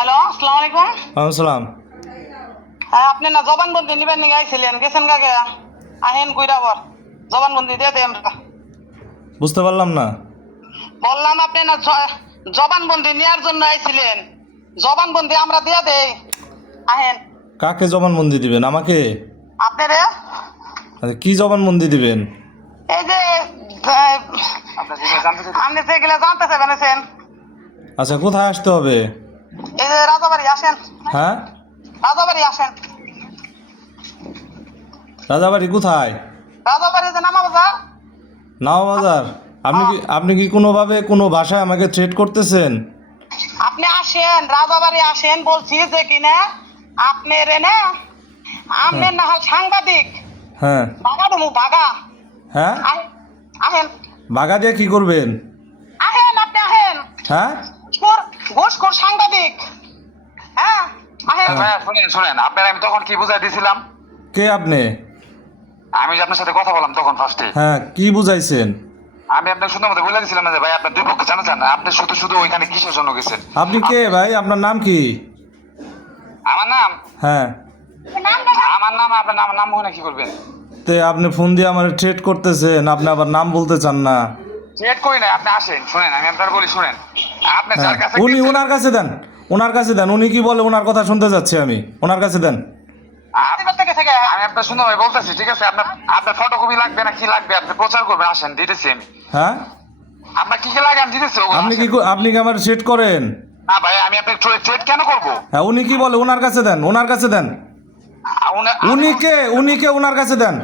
Hello, আসসালামু আলাইকুম। আসসালাম। হ্যাঁ, আপনি না জবানবন্দি নিবেন নিয়ে আইছিলেন, গেছেন কাকে? আহেন কইরা আবার জবানবন্দি দিয়ে দেন। বুঝতে পারলাম না। বললাম আপনি না জবানবন্দি নেওয়ার জন্য আইছিলেন, জবানবন্দি আমরা দিয়ে দেই। আহেন। কাকে জবানবন্দি দিবেন? আমাকে? আপনারে আচ্ছা, কি জবানবন্দি দিবেন? এই যে আপনি যেগুলো জানতে চাইবেন। আচ্ছা, কোথায় আসতে হবে? এই যে রাজাবাড়ি আসেন, হ্যাঁ, রাজাবাড়ি আসেন। রাজাবাড়ি কোথায়? রাজাবাড়ি যে নামা বাজার। নাওবাজার। আপনি কি কোনোভাবে কোনো ভাষায় আমাকে থ্রেট করতেছেন? আপনি আসেন, রাজাবাড়ি আসেন বলছি যে কিনা আপনি রে না, আপনি না হয় সাংবাদিক। হ্যাঁ বাগা দেবো বাগা। হ্যাঁ, আহেন বাগা দিয়ে কি করবেন? আহেন, আপনি আহেন। হ্যাঁ, ঘুষখোর সাংবাদিক। হ্যাঁ, আহেন। হ্যাঁ, শুনেন আপনার আমি তখন কি বুঝাই দিয়েছিলাম? কে আপনি? আমি যে আপনার সাথে কথা বললাম তখন ফার্স্টে হ্যাঁ, কি বুঝাইছেন? আমি আপনার সুন্দর মতো বলে দিয়েছিলাম না যে ভাই আপনার দুই পক্ষে জানা চান, আপনি শুধু শুধু ওইখানে কিসের জন্য গেছেন? আপনি কে ভাই? আপনার নাম কি? আমার নাম হ্যাঁ, আমার নাম আপনার নাম ওখানে কি করবেন? তে আপনি ফোন দিয়ে আমার থ্রেট করতেছেন, আপনি আবার নাম বলতে চান না। চেক করি না, আপনি আসেন, শুনেন আমি আপনার বলি, শুনেন আপনি হ্যাঁ, যার কাছে উনি গেছেন, ওনার কাছে দেন, ওনার কাছে দেন। উনি কি বলে ওনার কথা শুনতে যাচ্ছি আমি। ওনার কাছে দেন। আমি আপনার সুন্দর ভাই বলতেছি, ঠিক আছে? আপনার আপনার ফটোকপি লাগবে না কি লাগবে আপনি প্রচার করবেন, আসেন দিতেছি আমি। হ্যাঁ, আপনার কি কি লাগে আমি দিতেছি ওগুলো, আপনি কি আমার সেট করেন? না ভাই আমি আপনার ট্রেড কেন করবো? হ্যাঁ, উনি কি বলে ওনার কাছে দেন, ওনার কাছে দেন। উনি কে ওনার কাছে দেন।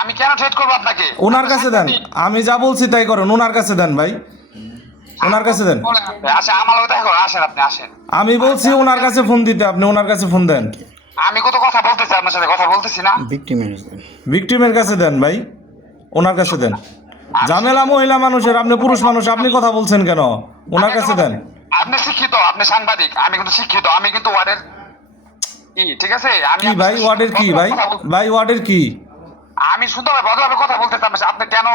আমি কেন ট্রেড করবো আপনাকে? ওনার কাছে দেন। আমি যা বলছি তাই করেন। ওনার কাছে দেন ভাই, ওনার কাছে দেন। আচ্ছা আমার লোক দেখো, আসেন আপনি আসেন। আমি বলছি ওনার কাছে ফোন দিতে, আপনি ওনার কাছে ফোন দেন। আমি কত কথা বলতেছি আপনার সাথে, কথা বলতেছি না? ভিকটিমের কাছে দেন ভাই, ওনার কাছে দেন। ঝামেলা মহিলা মানুষের, আপনি পুরুষ মানুষ, আপনি কথা বলছেন কেন? ওনার কাছে দেন। আপনি শিক্ষিত, আপনি সাংবাদিক, আমি কিন্তু শিক্ষিত, আমি কিন্তু ওয়ার্ডের ঠিক আছে? আমি কি ভাই ওয়ার্ডের কি ভাই? ভাই ওয়ার্ডের কি? আমি শুধু ভদ্রভাবে কথা বলতেছি আপনার সাথে। আপনি কেন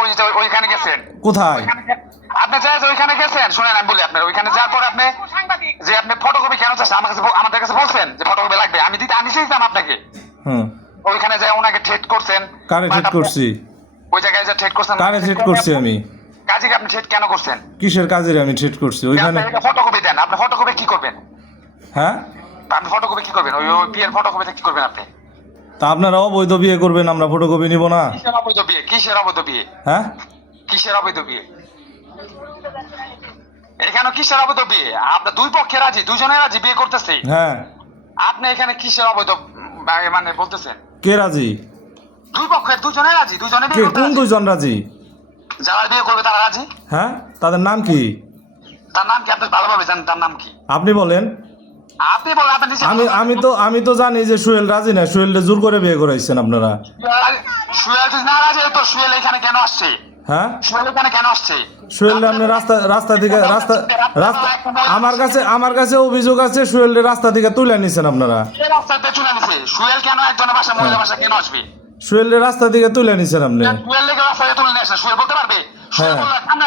ওইখানে গেছেন? কোথায়? আপনি যাই ওইখানে গেছেন, শুনেন আমি বলি, আপনার ওইখানে যাওয়ার পর আপনি যে আপনি ফটোকপি কেন চাচ্ছেন আমাদের কাছে বলছেন যে ফটোকপি লাগবে, আমি চেয়েছিলাম আপনাকে। হুম, ওইখানে যাই ওনাকে ট্রেড করছেন। কারে থ্রেট করছি? ওই জায়গায় যে ট্রেড করছেন, কারে থ্রেট করছি আমি? কাজে আপনি ট্রেড কেন করছেন? কিসের কাজের আমি থ্রেট করছি? ওইখানে ফটোকপি দেন, আপনি ফটোকপি কি করবেন? হ্যাঁ, আপনি ফটোকপি কি করবেন? ওই বিয়ের ফটোকপিতে কি করবেন আপনি? তা আপনারা অবৈধ বিয়ে করবেন, আমরা ফটোকপি নিব না? কিসের অবৈধ বিয়ে? কিসের অবৈধ বিয়ে? হ্যাঁ, কিসের অবৈধ বিয়ে? এখানে কিসের অবৈধ বিয়ে? আপনার দুই পক্ষে রাজি, দুজনে রাজি বিয়ে করতেছে। হ্যাঁ, আপনি এখানে কিসের অবৈধ মানে বলতেছেন? কে রাজি? দুই পক্ষের দুজনে রাজি, দুজনে কে? বিয়ে করতে কোন রাজি। দুইজন রাজি? যারা বিয়ে করবে তারা রাজি। হ্যাঁ, তাদের নাম কি? তার নাম কি আপনি ভালোভাবে জানেন? তার নাম কি আপনি বলেন। আপনি বলেন। আপনি নিজে আমি তো জানি যে সোহেল রাজি না। সোহেলকে জোর করে বিয়ে করাইছেন আপনারা। সুয়েল যদি না রাজি তো সুয়েল এখানে কেন আসছে? হ্যাঁ, সুয়েল এখানে কেন আসছে? সোহেল আপনি রাস্তা থেকে আমার কাছে অভিযোগ আছে, সোহেল রাস্তা থেকে তুলে নিছেন আপনারা। রাস্তাতে চলে নিছে। সুয়েল কেন একজনের বাসা মহিলা বাসা কেন আসবে? সোহেল রাস্তা থেকে তুলে নিছেন আপনি। সুয়েল লেগে রাস্তাতে তুলে নিয়ে আসে, সুয়েল বলতে পারবে? সুয়েল হ্যাঁ। বললে আমরা